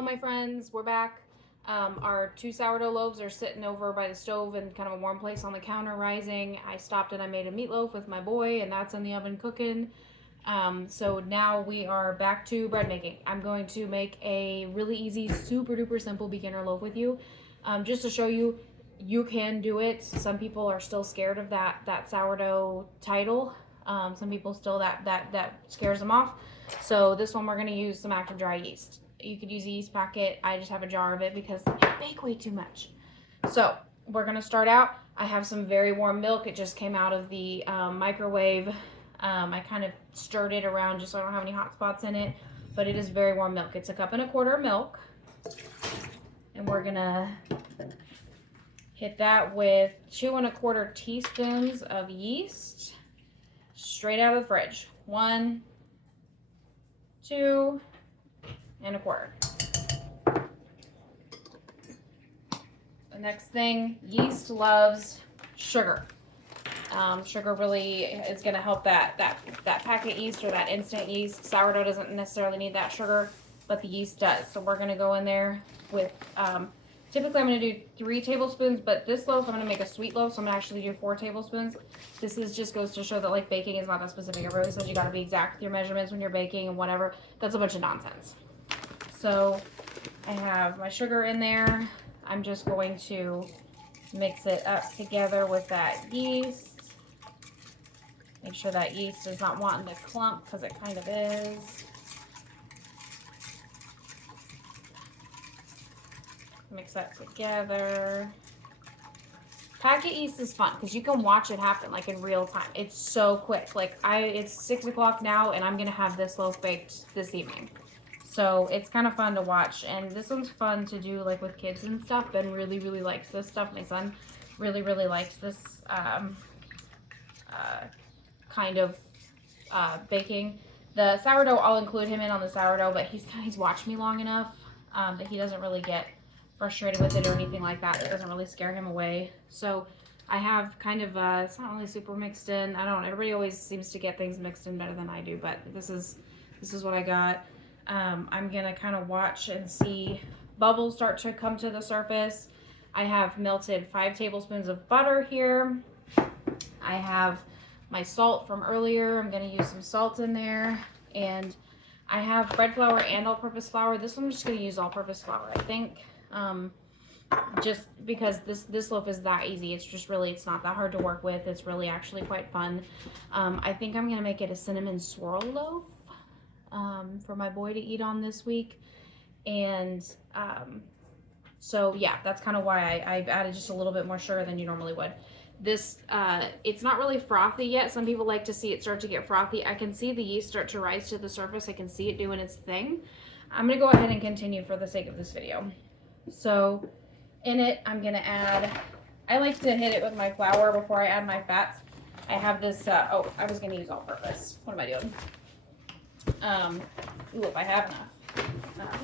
Hello my friends, we're back. Our 2 sourdough loaves are sitting over by the stove in kind of a warm place on the counter rising. I stopped and I made a meatloaf with my boy and that's in the oven cooking. So now we are back to bread making. I'm going to make a really easy, super duper simple beginner loaf with you. Just to show you, you can do it. Some people are still scared of that sourdough title. Some people still that scares them off. So this one we're going to use some active dry yeast. You could use a yeast packet. I just have a jar of it because I bake way too much. So we're going to start out. I have some very warm milk. It just came out of the microwave. I kind of stirred it around just so I don't have any hot spots in it, but it is very warm milk. It's 1.25 cups of milk, and we're going to hit that with 2¼ teaspoons of yeast straight out of the fridge. 1, 2, and 1/4. The next thing, yeast loves sugar. Sugar really is going to help that packet yeast or that instant yeast. Sourdough doesn't necessarily need that sugar, but the yeast does. So we're going to go in there with, typically I'm going to do 3 tablespoons, but this loaf I'm going to make a sweet loaf, so I'm going to actually do 4 tablespoons. This is just goes to show that like baking is not that specific. Everybody says you got to be exact with your measurements when you're baking and whatever. That's a bunch of nonsense. So I have my sugar in there. I'm just going to mix it up together with that yeast. Make sure that yeast is not wanting to clump because it kind of is. Mix that together. Packet yeast is fun because you can watch it happen like in real time. It's so quick. Like it's 6 o'clock now and I'm gonna have this loaf baked this evening. So it's kind of fun to watch, and this one's fun to do like with kids and stuff. Ben really likes this stuff. My son really likes this kind of baking. The sourdough, I'll include him in on the sourdough, but he's watched me long enough that he doesn't really get frustrated with it or anything like that. It doesn't really scare him away. So I have kind of it's not really super mixed in. I don't know. Everybody always seems to get things mixed in better than I do, but this is what I got. I'm gonna kind of watch and see bubbles start to come to the surface. I have melted 5 tablespoons of butter here. I have my salt from earlier. I'm gonna use some salt in there, and I have bread flour and all-purpose flour. This one I'm just gonna use all-purpose flour, I think, just because this loaf is that easy. It's just really, it's not that hard to work with. It's really actually quite fun. I think I'm gonna make it a cinnamon swirl loaf for my boy to eat on this week, and so yeah, that's kind of why I added just a little bit more sugar than you normally would. This it's not really frothy yet. Some people like to see it start to get frothy. I can see the yeast start to rise to the surface. I can see it doing its thing. I'm gonna go ahead and continue for the sake of this video. So in it I'm gonna add, I like to hit it with my flour before I add my fats. I have this oh, I was gonna use all-purpose. What am I doing? Ooh, if I have enough.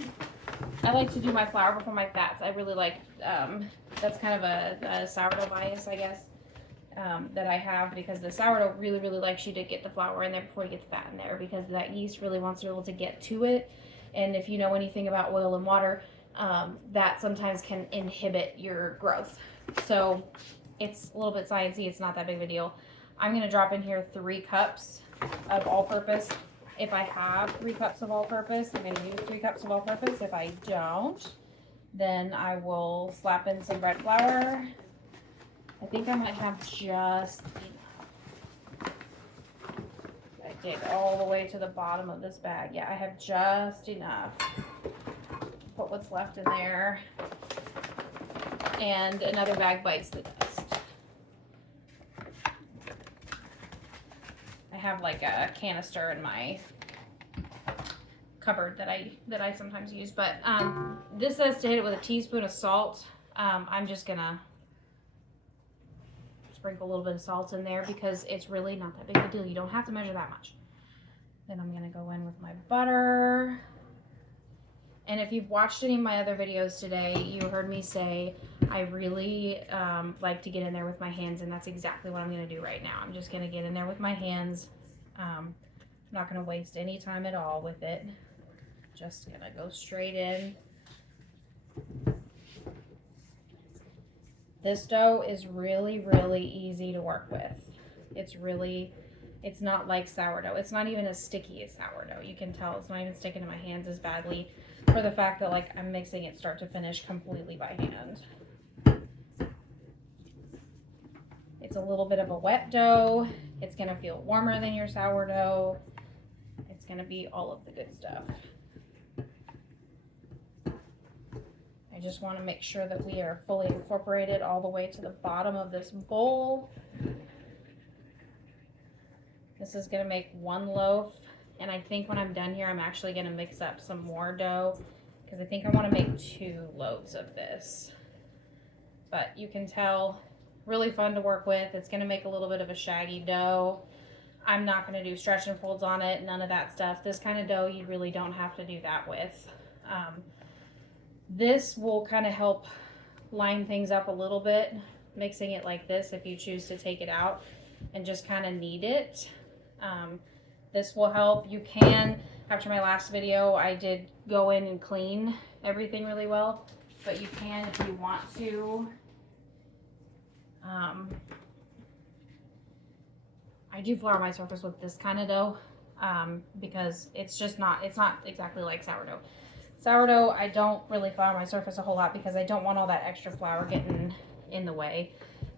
I like to do my flour before my fats. I really like, that's kind of a sourdough bias, I guess, that I have, because the sourdough really likes you to get the flour in there before you get the fat in there, because that yeast really wants to be able to get to it. And if you know anything about oil and water, that sometimes can inhibit your growth. So it's a little bit sciencey. It's not that big of a deal. I'm going to drop in here 3 cups of all-purpose. If I have 3 cups of all-purpose, I'm going to use 3 cups of all-purpose. If I don't, then I will slap in some bread flour. I think I might have just enough. I dig all the way to the bottom of this bag. Yeah, I have just enough. Put what's left in there. And another bag bites the dust. I have like a canister in my cupboard that I sometimes use, but this says to hit it with a teaspoon of salt. I'm just gonna sprinkle a little bit of salt in there because it's really not that big of a deal. You don't have to measure that much. Then I'm gonna go in with my butter. And if you've watched any of my other videos today, you heard me say I really like to get in there with my hands, and that's exactly what I'm going to do right now. I'm just going to get in there with my hands. I'm not going to waste any time at all with it. Just going to go straight in. This dough is really, really easy to work with. It's not like sourdough. It's not even as sticky as sourdough. You can tell it's not even sticking to my hands as badly for the fact that like I'm mixing it start to finish completely by hand. It's a little bit of a wet dough. It's gonna feel warmer than your sourdough. It's gonna be all of the good stuff. I just want to make sure that we are fully incorporated all the way to the bottom of this bowl. This is going to make one loaf, and I think when I'm done here, I'm actually going to mix up some more dough because I think I want to make 2 loaves of this. But you can tell, really fun to work with. It's going to make a little bit of a shaggy dough. I'm not going to do stretch and folds on it, none of that stuff. This kind of dough, you really don't have to do that with. This will kind of help line things up a little bit, mixing it like this if you choose to take it out and just kind of knead it. This will help. You can, after my last video, I did go in and clean everything really well, but you can if you want to. I do flour my surface with this kind of dough because it's not exactly like sourdough. Sourdough, I don't really flour my surface a whole lot because I don't want all that extra flour getting in the way.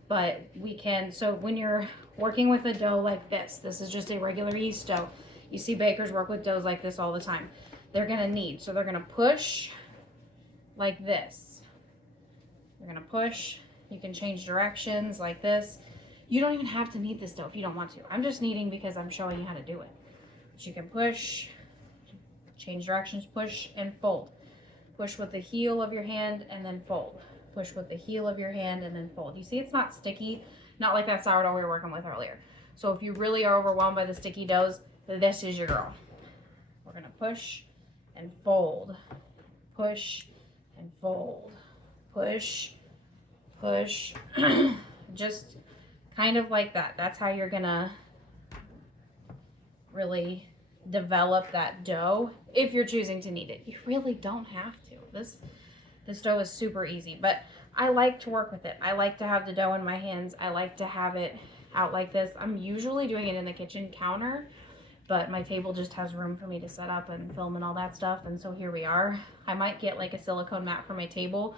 But we can, so when you're working with a dough like this is just a regular yeast dough. You see bakers work with doughs like this all the time. They're gonna knead, so they're gonna push like this. They're gonna push. You can change directions like this. You don't even have to knead this dough if you don't want to. I'm just kneading because I'm showing you how to do it. But you can push, change directions, push and fold. Push with the heel of your hand and then fold. Push with the heel of your hand and then fold. You see it's not sticky, not like that sourdough we were working with earlier. So if you really are overwhelmed by the sticky doughs, this is your girl. We're gonna push and fold. Push and fold. Push, push. Just kind of like that. That's how you're gonna really develop that dough if you're choosing to knead it. You really don't have to. This dough is super easy, but I like to work with it. I like to have the dough in my hands. I like to have it out like this. I'm usually doing it in the kitchen counter, but my table just has room for me to set up and film and all that stuff, and so here we are. I might get like a silicone mat for my table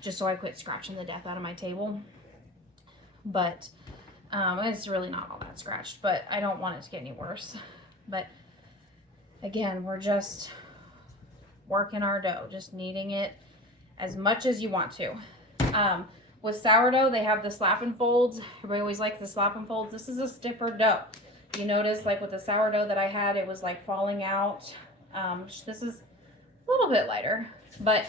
just so I quit scratching the death out of my table, but it's really not all that scratched, but I don't want it to get any worse. But again, we're just working our dough, just kneading it as much as you want to. With sourdough, they have the slap and folds. Everybody always likes the slap and folds. This is a stiffer dough. You notice like with the sourdough that I had, it was like falling out. This is a little bit lighter, but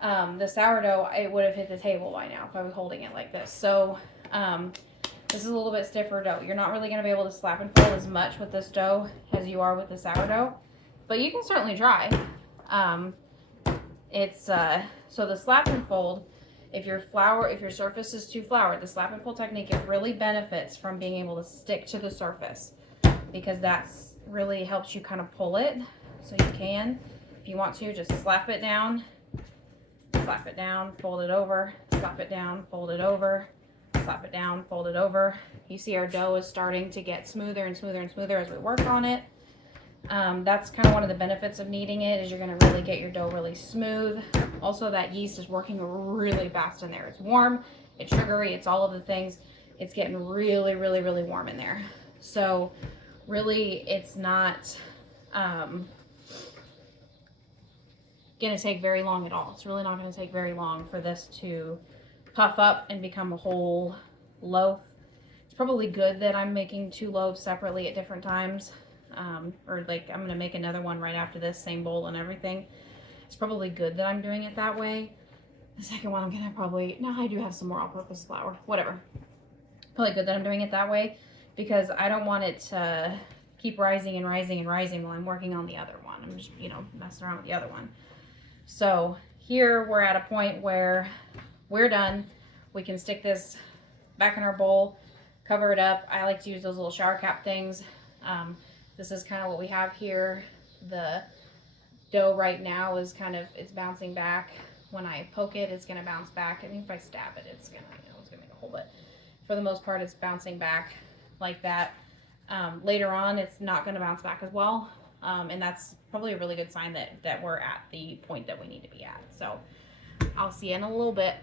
the sourdough, it would have hit the table by now if I was holding it like this. So this is a little bit stiffer dough. You're not really going to be able to slap and fold as much with this dough as you are with the sourdough, but you can certainly try. So the slap and fold, if your surface is too floured, the slap and fold technique, it really benefits from being able to stick to the surface because that's really helps you kind of pull it. So you can, if you want to, just slap it down, fold it over, slap it down, fold it over, slap it down, fold it over. You see our dough is starting to get smoother and smoother and smoother as we work on it. That's kind of one of the benefits of kneading it, is you're going to really get your dough really smooth. Also, that yeast is working really fast in there. It's warm, it's sugary, it's all of the things. It's getting really, really, really warm in there. So really, it's not going to take very long at all. It's really not going to take very long for this to puff up and become a whole loaf. It's probably good that I'm making 2 loaves separately at different times. Or like I'm gonna make another one right after this, same bowl and everything. It's probably good that I'm doing it that way. The second one I'm gonna probably, no, I do have some more all-purpose flour, whatever. Probably good that I'm doing it that way because I don't want it to keep rising and rising and rising while I'm working on the other one. I'm just, messing around with the other one. So here we're at a point where we're done. We can stick this back in our bowl, cover it up. I like to use those little shower cap things. This is kind of what we have here. The dough right now is kind of, it's bouncing back. When I poke it, it's going to bounce back. I think if I stab it, it's going to for the most part, it's bouncing back like that. Later on, it's not going to bounce back as well. And that's probably a really good sign that we're at the point that we need to be at. So I'll see you in a little bit.